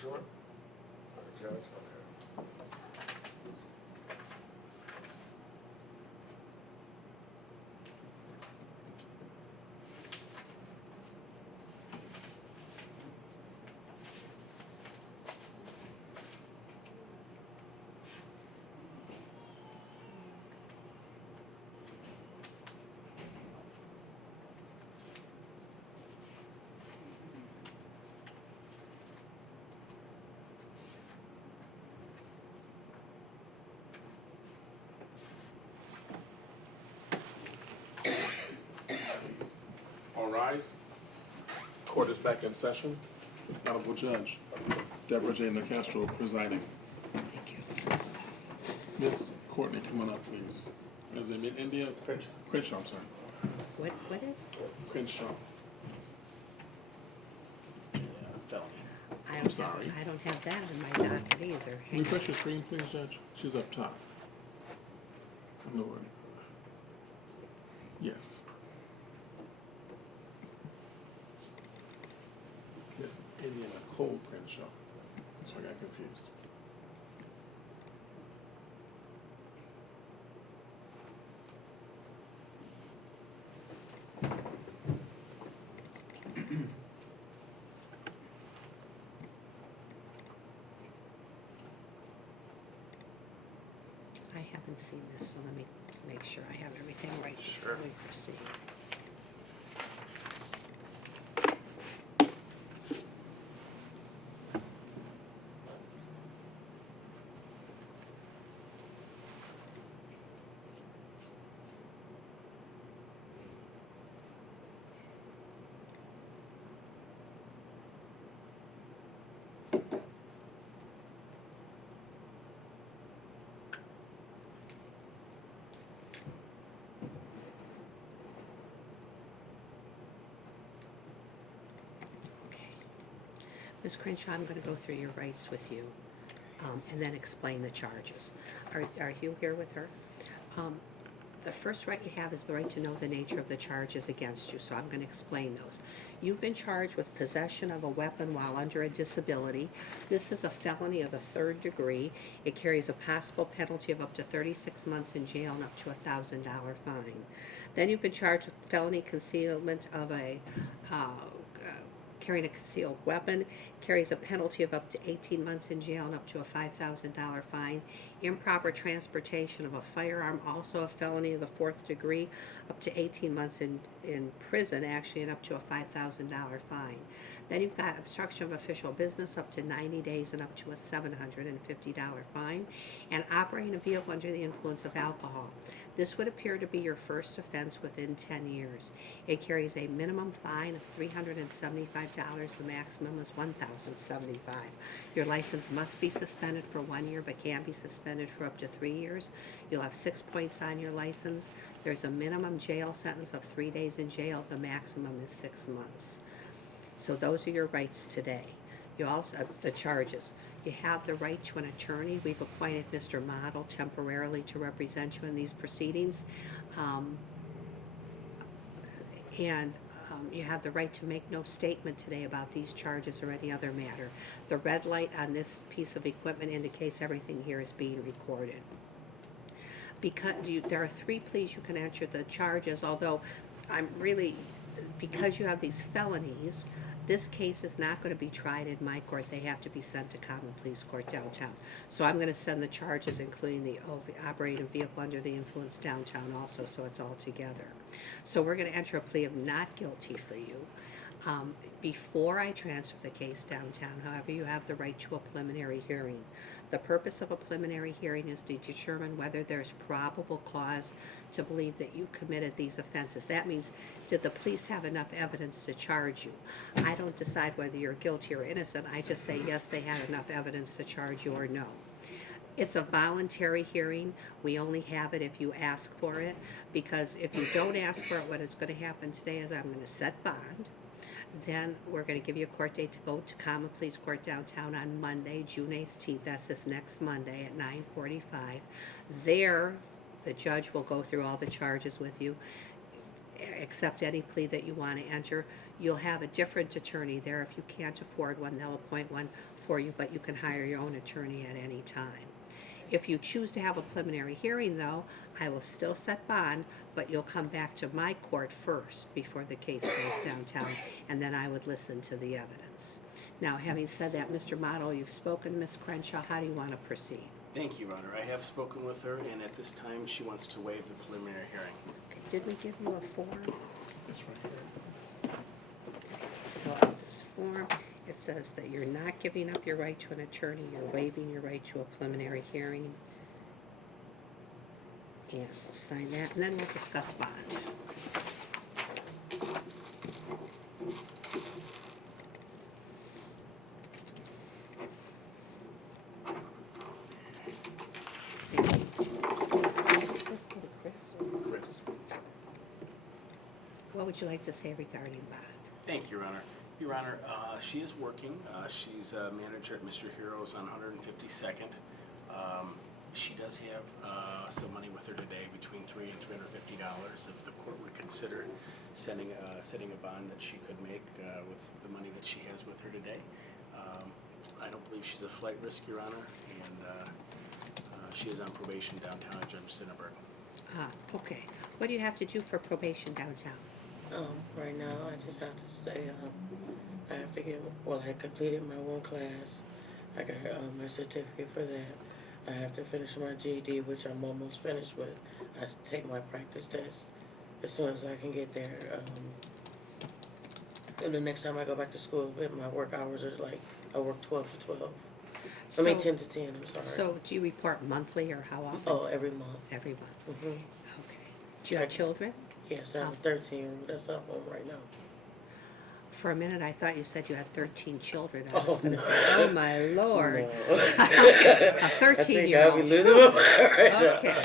Sure. Judge, okay. All rise. Court is back in session. Honorable Judge Deborah J. Nicastro presiding. Thank you. Ms. Courtney, come on up, please. Is it India? Crenshaw, I'm sorry. What is? Crenshaw. I don't sorry. have, I don't have that in my docket either. Can Hang you on. press your screen, please, Judge? She's up top. I'm the word. Yes. Miss India Nicole Crenshaw. That's why I got confused. I haven't seen this, so let me make sure I have everything right Sure. before we proceed. Okay. Ms. Crenshaw, I'm going to go through your rights with you and then explain the charges. Are you here with her? The first right you have is the right to know the nature of the charges against you, so I'm going to explain those. You've been charged with possession of a weapon while under a disability. This is a felony of the 3rd degree. It carries a possible penalty of up to 36 months in jail and up to a $1,000 fine. Then you've been charged with felony concealment of carrying a concealed weapon, carries a penalty of up to 18 months in jail and up to a $5,000 fine. Improper transportation of a firearm, also a felony of the 4th degree, up to 18 months in prison, actually, and up to a $5,000 fine. Then you've got obstruction of official business, up to 90 days and up to a $750 fine, and operating a vehicle under the influence of alcohol. This would appear to be your first offense within 10 years. It carries a minimum fine of $375. The maximum is $1,075. Your license must be suspended for 1 year, but can be suspended for up to 3 years. You'll have 6 points on your license. There's a minimum jail sentence of 3 days in jail. The maximum is 6 months. So those are your rights today. You also, the charges. You have the right to an attorney. We've appointed Mr. Model temporarily to represent you in these proceedings. You have the right to make no statement today about these charges or any other matter. The red light on this piece of equipment indicates everything here is being recorded. Because there are 3 pleas you can enter the charges, although because you have these felonies, this case is not going to be tried in my court. They have to be sent to Common Pleas Court downtown. So I'm going to send the charges, including the operating a vehicle under the influence downtown also, so it's all together. So we're going to enter a plea of not guilty for you. Before I transfer the case downtown, however, you have the right to a preliminary hearing. The purpose of a preliminary hearing is to determine whether there's probable cause to believe that you committed these offenses. That means, did the police have enough evidence to charge you? I don't decide whether you're guilty or innocent. I just say, yes, they had enough evidence to charge you, or no. It's a voluntary hearing. We only have it if you ask for it, because if you don't ask for it, what is going to happen today is I'm going to set bond. Then we're going to give you a court date to go to Common Pleas Court downtown on Monday, June 18th. That's this next Monday at 9:45. There, the judge will go through all the charges with you, accept any plea that you want to enter. You'll have a different attorney there. If you can't afford one, they'll appoint one for you, but you can hire your own attorney at any time. If you choose to have a preliminary hearing, though, I will still set bond, but you'll come back to my court first before the case goes downtown, and then I would listen to the evidence. Now, having said that, Mr. Model, you've spoken to Ms. Crenshaw. How do you want to proceed? Thank you, Your Honor. I have spoken with her, and at this time, she wants to waive the preliminary hearing. Okay, did we give you a form? It's right here. Fill out this form. It says that you're not giving up your right to an attorney, you're waiving your right to a preliminary hearing. And we'll sign that, and then we'll discuss bond. Let's go to Chris. Chris. What would you like to say regarding bond? Thank you, Your Honor. Your Honor, she is working. She's a manager at Mr. Heroes on 152nd. She does have some money with her today, between $300 and $350. If the court would consider setting a bond that she could make with the money that she has with her today. I don't believe she's a flight risk, Your Honor, and she is on probation downtown at Judge Sinneberg. Ah, okay. What do you have to do for probation downtown? Right now, I just have to stay, I have to get, well, I completed my one class. I got my certificate for that. I have to finish my GED, which I'm almost finished with. I take my practice test as soon as I can get there. And the next time I go back to school, my work hours are like, I work 12 to 12. I mean, 10 to 10, I'm sorry. So do you report monthly or how often? Oh, every month. Every month. Mm-hmm. Okay. Do you have children? Yes, I have a 13-year-old that's at home right now. For a minute, I thought you said you had 13 children. I was Oh, going to no. say, oh my Lord. No. A I think I'll be 13-year-old. losing my mind right now. Okay.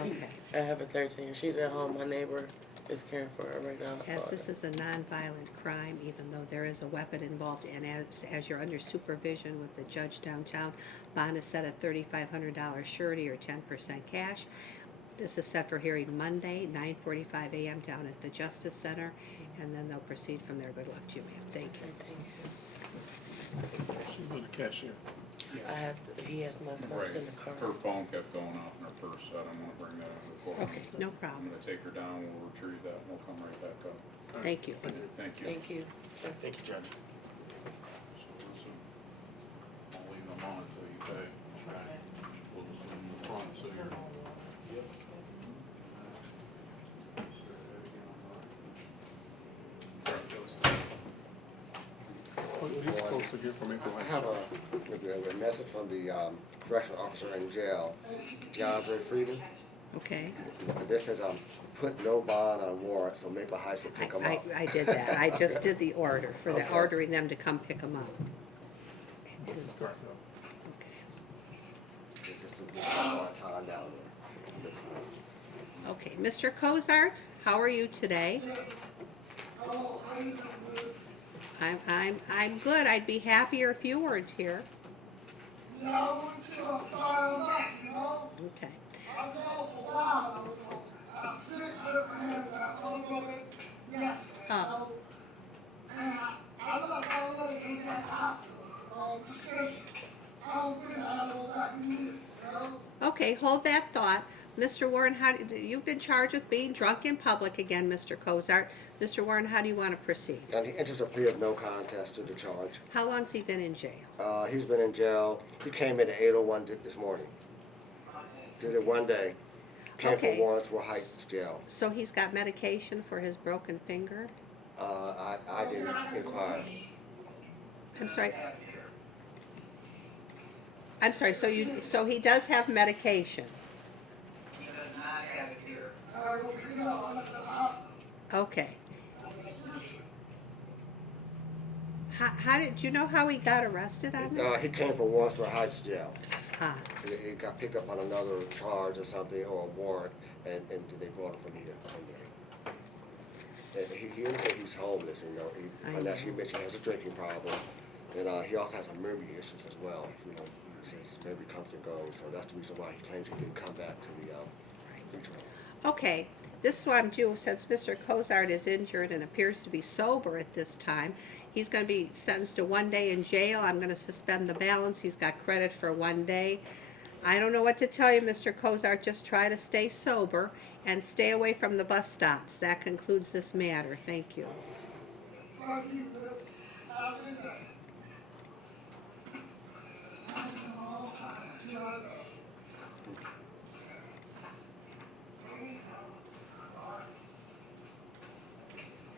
Okay. I have a 13. She's at home. My neighbor is caring for her right now. As this is a nonviolent crime, even though there is a weapon involved, and as you're under supervision with the judge downtown, bond is set at $3,500 surety or 10% cash. This is set for hearing Monday, 9:45 a.m. down at the Justice Center, and then they'll proceed from there. Good luck to you, ma'am. Thank you. Okay, thank you. She's with the cashier. I have to, he has my purse in the car. Her phone kept going off in her purse, so I don't wanna bring that into the court. Okay, no I'm problem. gonna take her down, we'll retrieve that, and we'll come right back up. Thank you. Thank you. Thank you. Thank you, Judge. I'll leave them on until you pay. We'll just leave them in the front, so you're. What are these folks again from April? I have a message from the correctional officer in jail, DeAndre Freeman. Okay. This says, put no bond on a warrant, so Maple Heights will pick them up. I did that. I just did the order for the Okay. ordering them to come pick them up. This is Garfield. Okay. Just to get more time down there. Okay, Mr. Cozart, how are you today? I'm good. I'd be happier if you weren't here. Okay. Oh. Okay, hold that thought. Mr. Warren, you've been charged with being drunk in public again, Mr. Cozart. Mr. Warren, how do you want to proceed? And he enters a plea of no contest to the charge. How long's he been in jail? He's been in jail. He came in at 8:01 this morning. Did it one day. Came Okay. from Warrensville Heights Jail. So he's got medication for his broken finger? I didn't inquire. I'm sorry. I'm sorry, so he does have medication? Okay. How did you know how he got arrested on this? He came from Warrensville Heights Jail. Ah, He got picked up on another charge or something, or a warrant, and they brought him from here. And he indicated he's homeless, you know. I And know. he mentioned he has a drinking problem, and he also has some memory issues as well. You know, he says his memory comes and goes, so that's the reason why he claims he didn't come back to the pretrial. okay. this is what I'm doing, since Mr. Cozart is injured and appears to be sober at this time. He's gonna be sentenced to 1 day in jail. I'm gonna suspend the balance. He's got credit for 1 day. I don't know what to tell you, Mr. Cozart. Just try to stay sober and stay away from the bus stops. That concludes this matter. Thank you.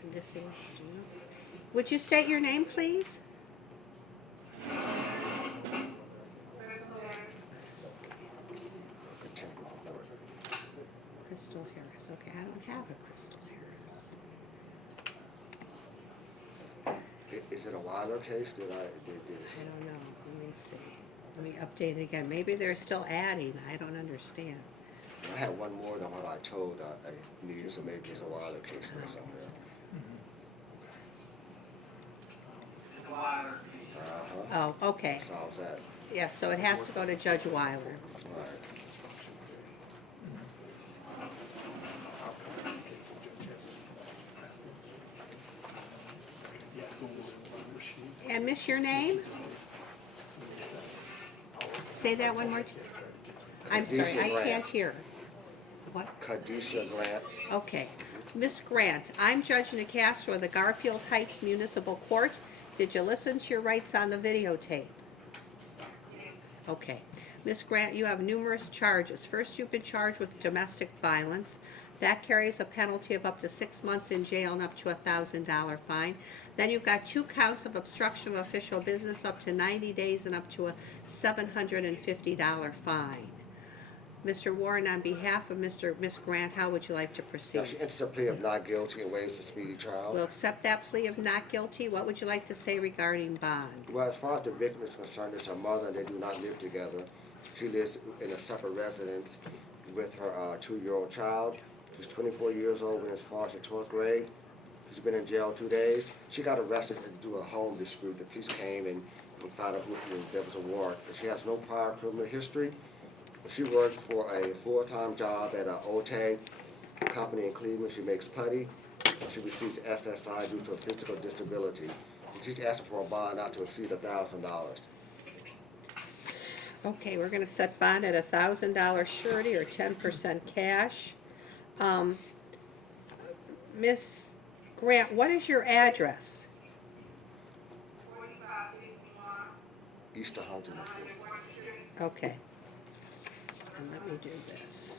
And this is- Would you state your name, please? Contempt of court. Crystal Harris. Okay, I don't have a Crystal Harris. Is it a Wilder case? Did I don't know. Let me see. Let me update it again. Maybe they're still adding. I don't understand. I had one more than what I told I needed, so maybe it's a Wilder case or something. Uh-huh. Oh, okay. Solves that. Yes, so it has to go to Judge Weiler. All right. And miss, your name? Say that one more time. I'm sorry, Khadijah I Grant. can't hear. What? Khadijah Grant. Okay. Miss Grant, I'm Judge Nicastro of the Garfield Heights Municipal Court. Did you listen to your rights on the videotape? Okay. Miss Grant, you have numerous charges. First, you've been charged with domestic violence. That carries a penalty of up to 6 months in jail and up to a $1,000 fine. Then you've got 2 counts of obstruction of official business, up to 90 days and up to a $750 fine. Mr. Warren, on behalf of Miss Grant, how would you like to proceed? Now, she enters a plea of not guilty and waives the speedy trial. We'll accept that plea of not guilty. What would you like to say regarding bond? Well, as far as the victim is concerned, it's her mother, and they do not live together. She lives in a separate residence with her 2-year-old child. She's 24 years old and as far as the 12th grade. She's been in jail 2 days. She got arrested to do a home dispute. The police came and found out there was a warrant. But she has no prior criminal history. She works for a full-time job at an Otay company in Cleveland. She makes putty. She receives SSI due to a physical disability. She's asking for a bond not to exceed $1,000. Okay, we're gonna set bond at $1,000 surety or 10% cash. Miss Grant, what is your address? East 104th. Okay. And let me do this.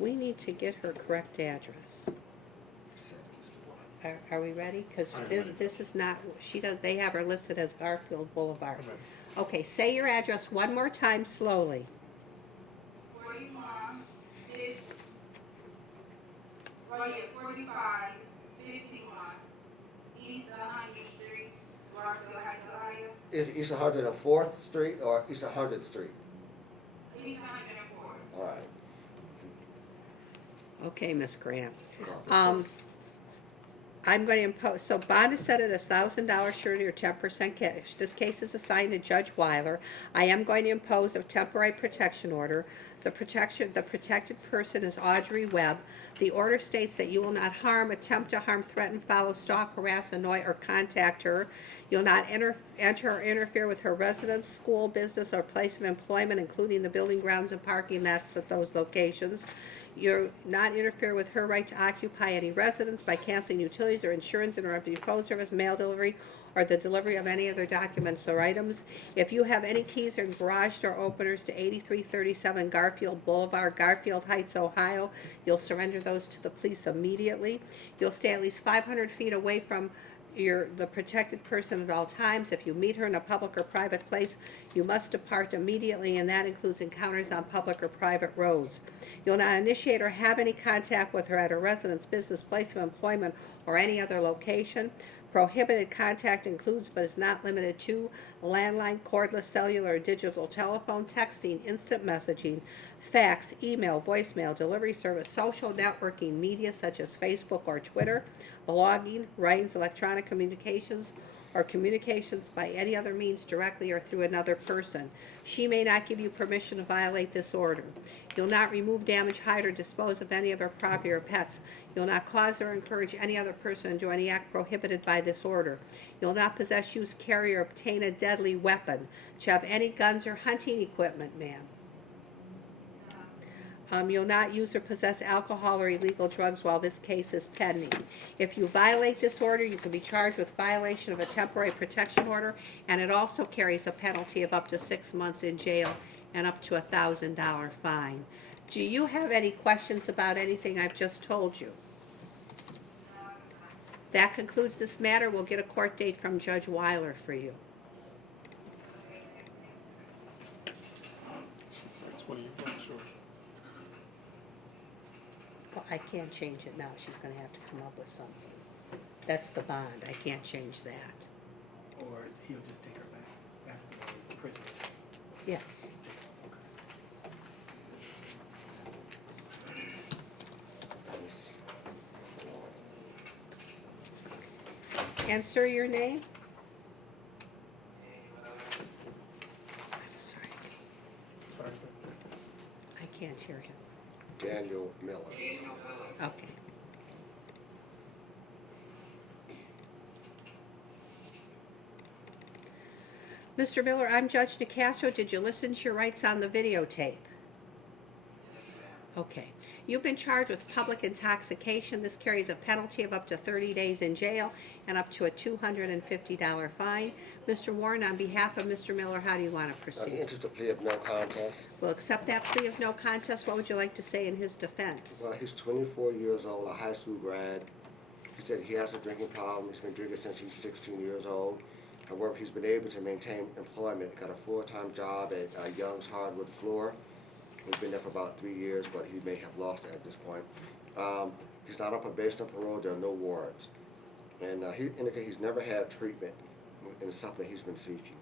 We need to get her correct address. Are we ready? Because I'm ready. this is not, they have her listed as Garfield Boulevard. I'm ready. Okay, say your address one more time slowly. 45, 51, East 100th Street, Garfield Heights, Ohio. Is it East 104th Street or East 100th Street? East 104. All right. Okay, Miss Grant. Garfield. I'm going to impose, so bond is set at $1,000 surety or 10% cash. This case is assigned to Judge Weiler. I am going to impose a temporary protection order. The protected person is Audrey Webb. The order states that you will not harm, attempt to harm, threaten, follow, stalk, harass, annoy, or contact her. You'll not enter or interfere with her residence, school, business, or place of employment, including the building, grounds, and parking lots at those locations. You'll not interfere with her right to occupy any residence by canceling utilities or insurance, interrupting phone service, mail delivery, or the delivery of any other documents or items. If you have any keys or garage door openers to 8337 Garfield Boulevard, Garfield Heights, Ohio, you'll surrender those to the police immediately. You'll stay at least 500 feet away from the protected person at all times. If you meet her in a public or private place, you must depart immediately, and that includes encounters on public or private roads. You'll not initiate or have any contact with her at her residence, business, place of employment, or any other location. Prohibited contact includes, but is not limited to, landline, cordless, cellular, or digital telephone, texting, instant messaging, fax, email, voicemail, delivery service, social networking, media such as Facebook or Twitter, blogging, writings, electronic communications, or communications by any other means directly or through another person. She may not give you permission to violate this order. You'll not remove, damage, hide, or dispose of any other property or pets. You'll not cause or encourage any other person to do any act prohibited by this order. You'll not possess, use, carry, or obtain a deadly weapon. Do you have any guns or hunting equipment, ma'am? You'll not use or possess alcohol or illegal drugs while this case is pending. If you violate this order, you can be charged with violation of a temporary protection order, and it also carries a penalty of up to 6 months in jail and up to a $1,000 fine. Do you have any questions about anything I've just told you? That concludes this matter. We'll get a court date from Judge Weiler for you. She's like 20 years short. Well, I can't change it now. She's gonna have to come up with something. That's the bond. I can't change that. Or he'll just take her back. That's the prison. Yes. And sir, your name? I'm sorry. Sorry, sir. I can't hear him. Daniel Miller. Okay. Mr. Miller, I'm Judge Nicastro. Did you listen to your rights on the videotape? Okay. You've been charged with public intoxication. This carries a penalty of up to 30 days in jail and up to a $250 fine. Mr. Warren, on behalf of Mr. Miller, how do you want to The proceed? interest of plea of no contest. We'll accept that plea of no contest. What would you like to say in his defense? Well, he's 24 years old, a high school grad. He said he has a drinking problem. He's been drinking since he's 16 years old. However, he's been able to maintain employment. Got a full-time job at Young's Hardwood Floor. He's been there for about 3 years, but he may have lost it at this point. He's not on probation or parole. There are no warrants. And he indicated he's never had treatment, and it's something he's been seeking.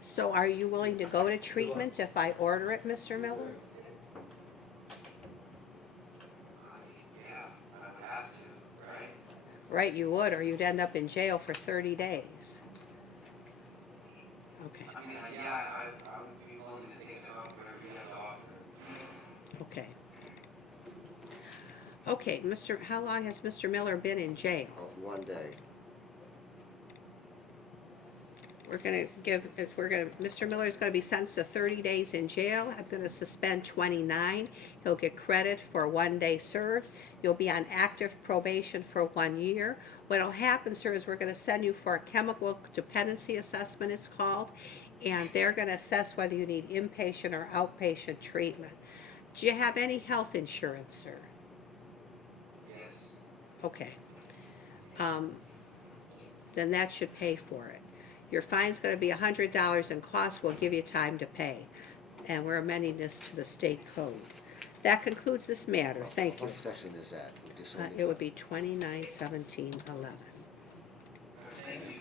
So are you willing to go to treatment if I order it, Mr. Miller? Yeah, I would have to, right? Right, you would, or you'd end up in jail for 30 days. Okay, I mean, yeah, I would be willing to take that off, whatever you have to offer. okay. Okay, how long has Mr. Miller been in jail? 1 day. Mr. Miller is gonna be sentenced to 30 days in jail. I'm gonna suspend 29. He'll get credit for 1 day served. You'll be on active probation for 1 year. What'll happen, sir, is we're gonna send you for a chemical dependency assessment, it's called, and they're gonna assess whether you need inpatient or outpatient treatment. Do you have any health insurance, sir? Yes. Okay. Then that should pay for it. Your fine's gonna be $100 and costs will give you time to pay. And we're amending this to the state code. That concludes this matter. Thank you. What section is that? It would be 291711. Thank you.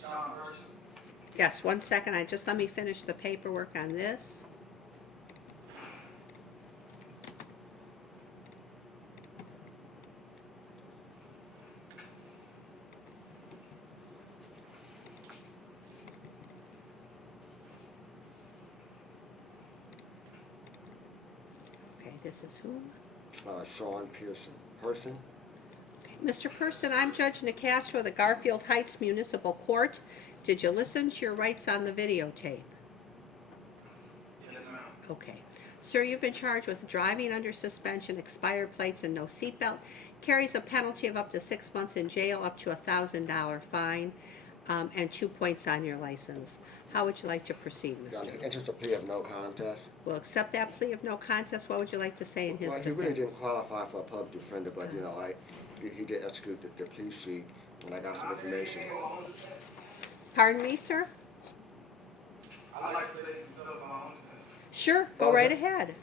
Sean Person. Yes, 1 second. Let me finish the paperwork on this. Okay, this is whom? Sean Pearson. Person? Mr. Person, I'm Judge Nicastro of the Garfield Heights Municipal Court. Did you listen to your rights on the videotape? Yes, ma'am. Okay. Sir, you've been charged with driving under suspension, expired plates, and no seatbelt. Carries a penalty of up to 6 months in jail, up to a $1,000 fine, and 2 points on your license. How would you like to proceed, Your Honor, mister? he enters a plea of no contest. We'll accept that plea of no contest. What would you like to say in his Well, he defense? really didn't qualify for a public defender, but, you know, he did execute the plea sheet, and I got some information. Pardon me, sir? I'd like to say some stuff on my own defense. Sure, go right ahead.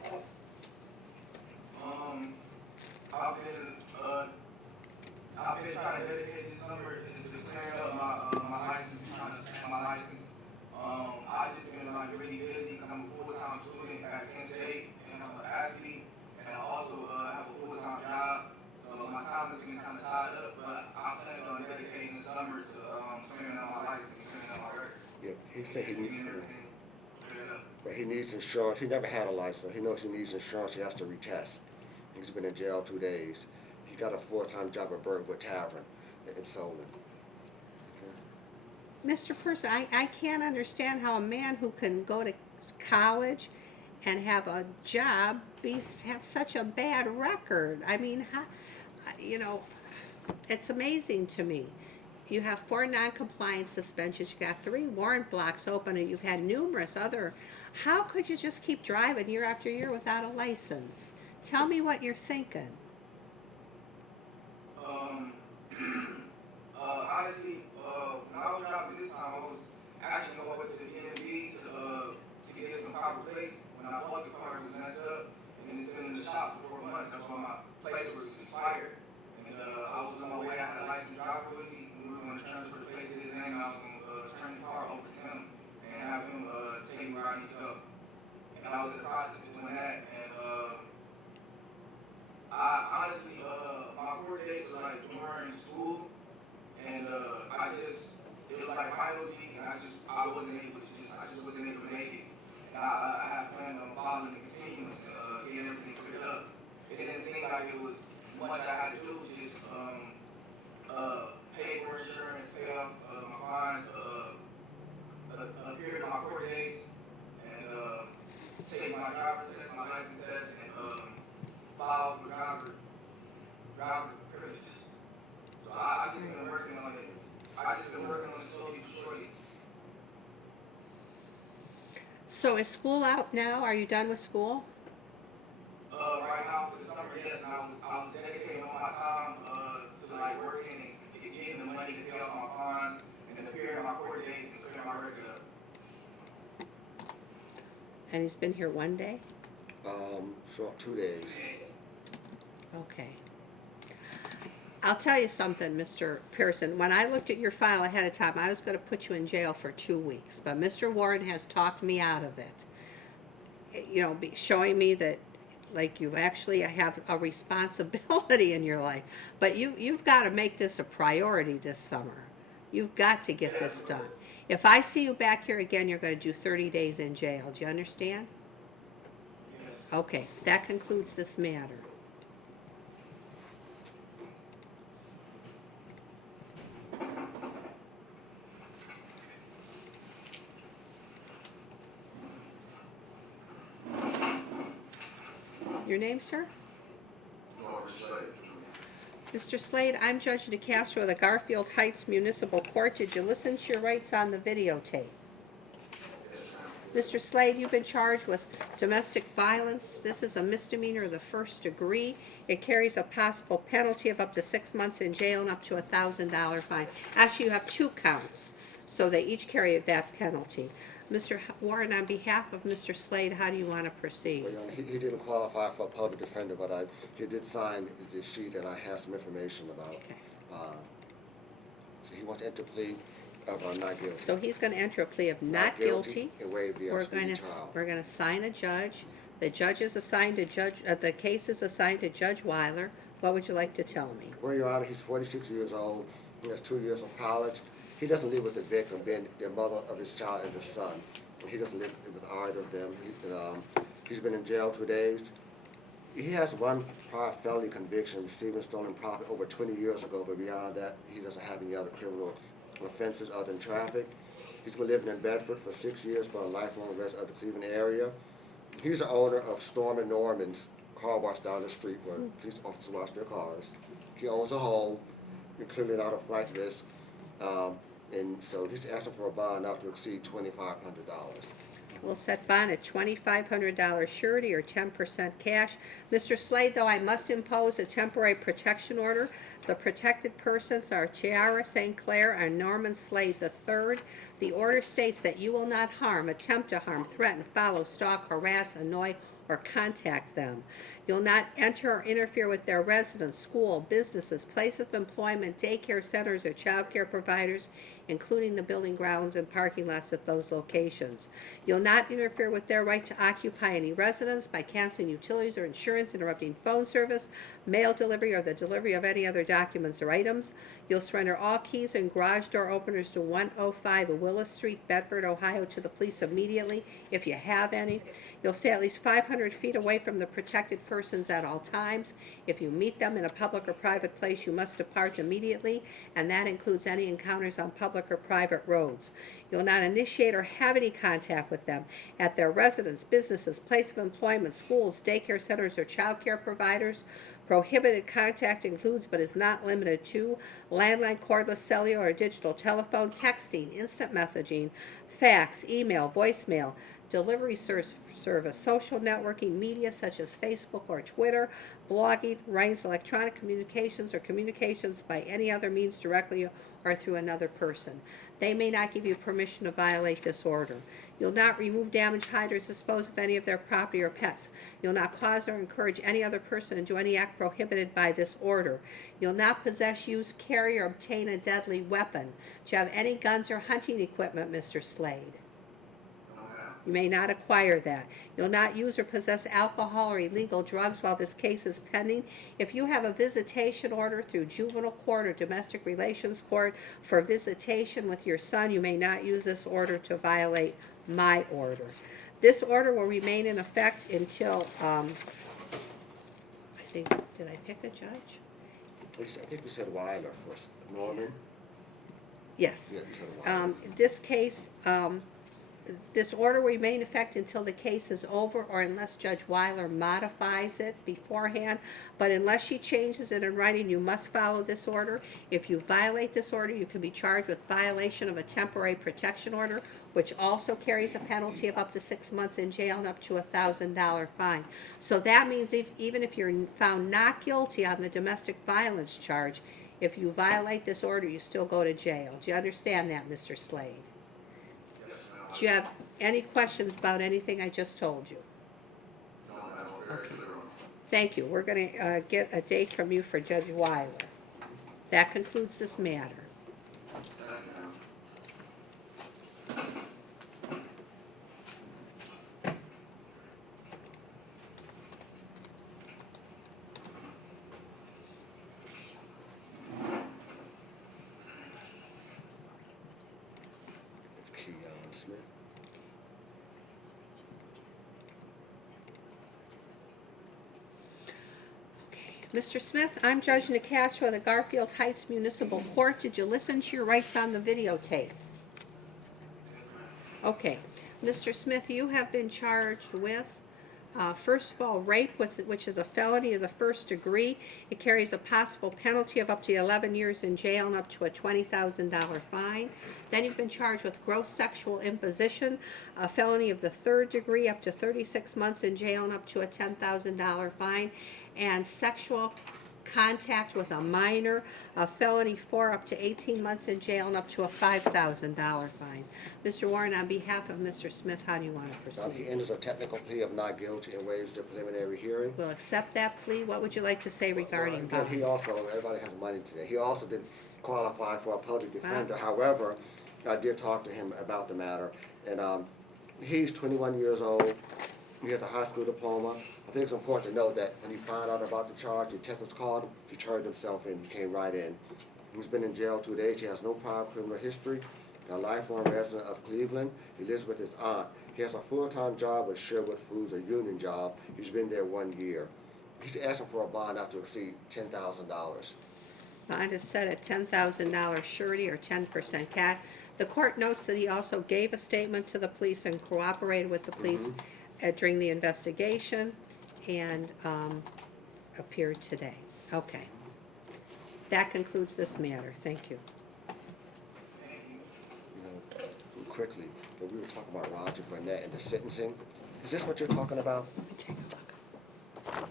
I've been trying to dedicate this summer into clearing up my license, trying to take my license. I've just been like really busy because I'm a full-time student at Kent State and I'm an athlete and I also have a full-time job. So my time has been kind of tied up, but I'm planning on dedicating the summer to clearing up my license and clearing up my record. Yeah, he said he Getting needs, everything cleared up. but he needs insurance. He never had a license. He knows he needs insurance. He has to retest. He's been in jail 2 days. He got a full-time job at Birdwood Tavern in Solon. Mr. Person, I can't understand how a man who can go to college and have a job have such a bad record. I mean, how, you know, it's amazing to me. You have 4 non-compliance suspensions, you got 3 warrant blocks open, and you've had numerous other. How could you just keep driving year after year without a license? Tell me what you're thinking. Honestly, when I was driving this time, I was actually going to the DMV to get some proper plates. When I bought the car, it was messed up, and it's been in the shop for 4 months. That's why my plates was expired. And I was on my way. I had a licensed driver with me. We were going to transfer the plates to his name. And I was going to turn the car over to him and have him take me where I need to go. And I was in the process of doing that. And I honestly, my court dates were like during school. And it was like finals week, and I just wasn't able to make it. And I had planned on following the continuance, getting everything cleared up. It didn't seem like it was much I had to do, just pay for insurance, pay off my fines, appear to my court dates, and take my driver's test, my license test, and file for driver privileges. So I just been working on it. I just been working on it slowly but surely. So is school out now? Are you done with school? Right now for the summer, yes, and I was dedicating all my time to like working and getting the money to pay off my fines and appearing my court dates and clearing my record up. And he's been here 1 day? Short 2 days. Okay. I'll tell you something, Mr. Pearson. When I looked at your file ahead of time, I was going to put you in jail for 2 weeks, but Mr. Warren has talked me out of it. You know, showing me that, like, you actually have a responsibility in your life. But you've got to make this a priority this summer. You've got to get this done. If I see you back here again, you're going to do 30 days in jail. Do you understand? Okay, that concludes this matter. Your name, sir? Mr. Slade, I'm Judge DeCastro of the Garfield Heights Municipal Court. Did you listen to your rights on the videotape? Mr. Slade, you've been charged with domestic violence. This is a misdemeanor of the 1st degree. It carries a possible penalty of up to 6 months in jail and up to a $1,000 fine. Actually, you have 2 counts, so they each carry that penalty. Mr. Warren, on behalf of Mr. Slade, how do you want to proceed? Well, Your Honor, he didn't qualify for a public defender, but he did sign the sheet and I have some information about. Okay. So he wants to enter plea of not guilty. So he's going to enter a plea of not guilty. And waive the We're speedy going to trial. assign a judge. The judge is assigned to Judge. The case is assigned to Judge Weiler. What would you like to tell me? Well, Your Honor, he's 46 years old. He has 2 years of college. He doesn't live with the victim, being the mother of his child and the son. He doesn't live with either of them. He's been in jail 2 days. He has 1 prior felony conviction, receiving stolen property over 20 years ago, but beyond that, he doesn't have any other criminal offenses other than traffic. He's been living in Bedford for 6 years, but a lifelong resident of the Cleveland area. He's the owner of Storm and Norman's car wash down the street where police officers wash their cars. He owns a home, including out of flight list. And so he's asking for a bond not to exceed $2,500. We'll set bond at $2,500 surety or 10% cash. Mr. Slade, though, I must impose a temporary protection order. The protected persons are Tiara St. Clair and Norman Slade III. The order states that you will not harm, attempt to harm, threaten, follow, stalk, harass, annoy, or contact them. You'll not enter or interfere with their residence, school, businesses, place of employment, daycare centers, or child care providers, including the building grounds and parking lots at those locations. You'll not interfere with their right to occupy any residence by canceling utilities or insurance, interrupting phone service, mail delivery, or the delivery of any other documents or items. You'll surrender all keys and garage door openers to 105 Willis Street, Bedford, Ohio, to the police immediately, if you have any. You'll stay at least 500 feet away from the protected persons at all times. If you meet them in a public or private place, you must depart immediately, and that includes any encounters on public or private roads. You'll not initiate or have any contact with them at their residence, businesses, place of employment, schools, daycare centers, or child care providers. Prohibited contact includes, but is not limited to, landline, cordless, cellular, or digital telephone, texting, instant messaging, fax, email, voicemail, delivery service, social networking media such as Facebook or Twitter, blogging, writing, electronic communications, or communications by any other means directly or through another person. They may not give you permission to violate this order. You'll not remove, damage, hide, or dispose of any of their property or pets. You'll not cause or encourage any other person to do any act prohibited by this order. You'll not possess, use, carry, or obtain a deadly weapon. Do you have any guns or hunting equipment, Mr. Slade? You may not acquire that. You'll not use or possess alcohol or illegal drugs while this case is pending. If you have a visitation order through juvenile court or domestic relations court for visitation with your son, you may not use this order to violate my order. This order will remain in effect until, I think, did I pick a judge? I think you said Weiler first. Norman? Yes. Yeah, you said Weiler. This case, this order will remain in effect until the case is over or unless Judge Weiler modifies it beforehand. But unless she changes it in writing, you must follow this order. If you violate this order, you can be charged with violation of a temporary protection order, which also carries a penalty of up to 6 months in jail and up to a $1,000 fine. So that means even if you're found not guilty on the domestic violence charge, if you violate this order, you still go to jail. Do you understand that, Mr. Slade? Do you have any questions about anything I just told you? Okay. Thank you. We're going to get a date from you for Judge Weiler. That concludes this matter. It's Keon Smith. Mr. Smith, I'm Judge Nicastro of the Garfield Heights Municipal Court. Did you listen to your rights on the videotape? Okay. Mr. Smith, you have been charged with, first of all, rape, which is a felony of the first degree. It carries a possible penalty of up to 11 years in jail and up to a $20,000 fine. Then you've been charged with gross sexual imposition, a felony of the third degree, up to 36 months in jail and up to a $10,000 fine. And sexual contact with a minor, a felony 4, up to 18 months in jail and up to a $5,000 fine. Mr. Warren, on behalf of Mr. Smith, how do you want to proceed? He enters a technical plea of not guilty and waives the preliminary hearing. We'll accept that plea. What would you like to say regarding Well, bond? he also, everybody has money today. He also didn't qualify for a public defender. However, I did talk to him about the matter, and he's 21 years old. He has a high school diploma. I think it's important to note that when he found out about the charge, the detectives called him, he turned himself in, came right in. He's been in jail 2 days. He has no prior criminal history. A lifelong resident of Cleveland. He lives with his aunt. He has a full-time job with Sherwood Foods, a union job. He's been there 1 year. He's asking for a bond not to exceed $10,000. Bond is set at $10,000 surety or 10% cash. The court notes that he also gave a statement to the police and cooperated with the police during the investigation and appeared today. Okay. That concludes this matter. Thank you. quickly, but we were talking about Roger Burnett and the sentencing. Is this what you're talking about? Let me take a look.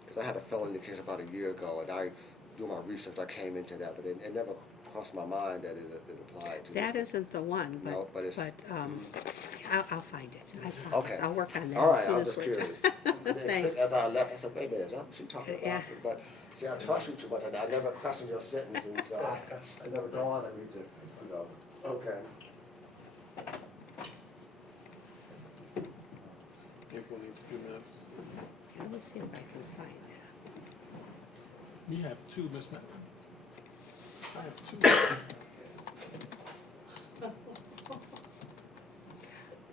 Because I had a felony case about a year ago, and I, doing my research, I came into that, but it never crossed my mind that it applied to That this. isn't the one, No, but it's- I'll find it. I promise. Okay. I'll work on that All as right, soon I'm as just we're curious. done. Thanks. As I left, I said, wait a minute, is that what she talking about? Yeah. But, see, I trust you too much, and I never questioned your sentencing, so I never dawned on me to, you know, okay. April needs a few minutes. Let me see if I can find that. We have two, Miss Matt. I have two.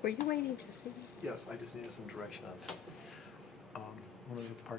Were you waiting to see? Yes, I just needed some direction on something. One of the part